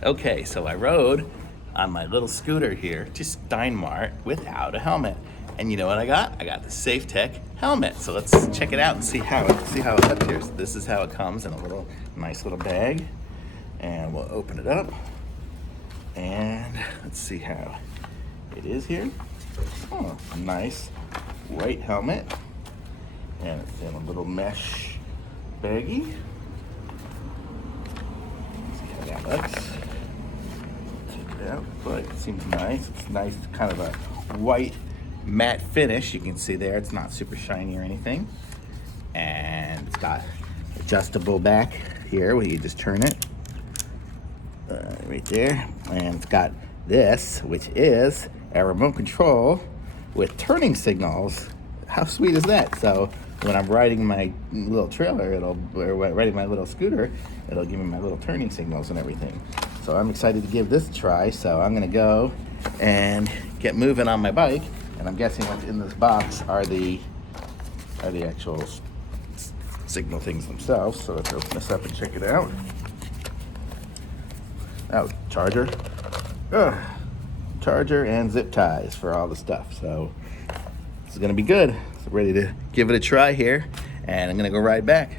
Okay, so I rode on my little scooter here to Steinmart without a helmet. And you know what I got? I got the SafeTech helmet. So let's check it out and see how it appears. This is how it comes in a nice little bag. And we'll open it up. And let's see how it is here. Oh, a nice white helmet. And it's in a little mesh baggie. Let's see how that looks. Check it out. But it seems nice. It's nice, kind of a white matte finish. You can see there, it's not super shiny or anything. And it's got adjustable back here where you just turn it. Right there. And it's got this, which is a remote control with turning signals. How sweet is that? So when I'm riding my little trailer, or riding my little scooter, it'll give me my little turning signals and everything. So I'm excited to give this a try. So I'm gonna go and get moving on my bike. And I'm guessing what's in this box are the actual signal things themselves. So let's open this up and check it out. Oh, charger. Charger and zip ties for all the stuff. So this is gonna be good. So ready to give it a try here. And I'm gonna go ride back.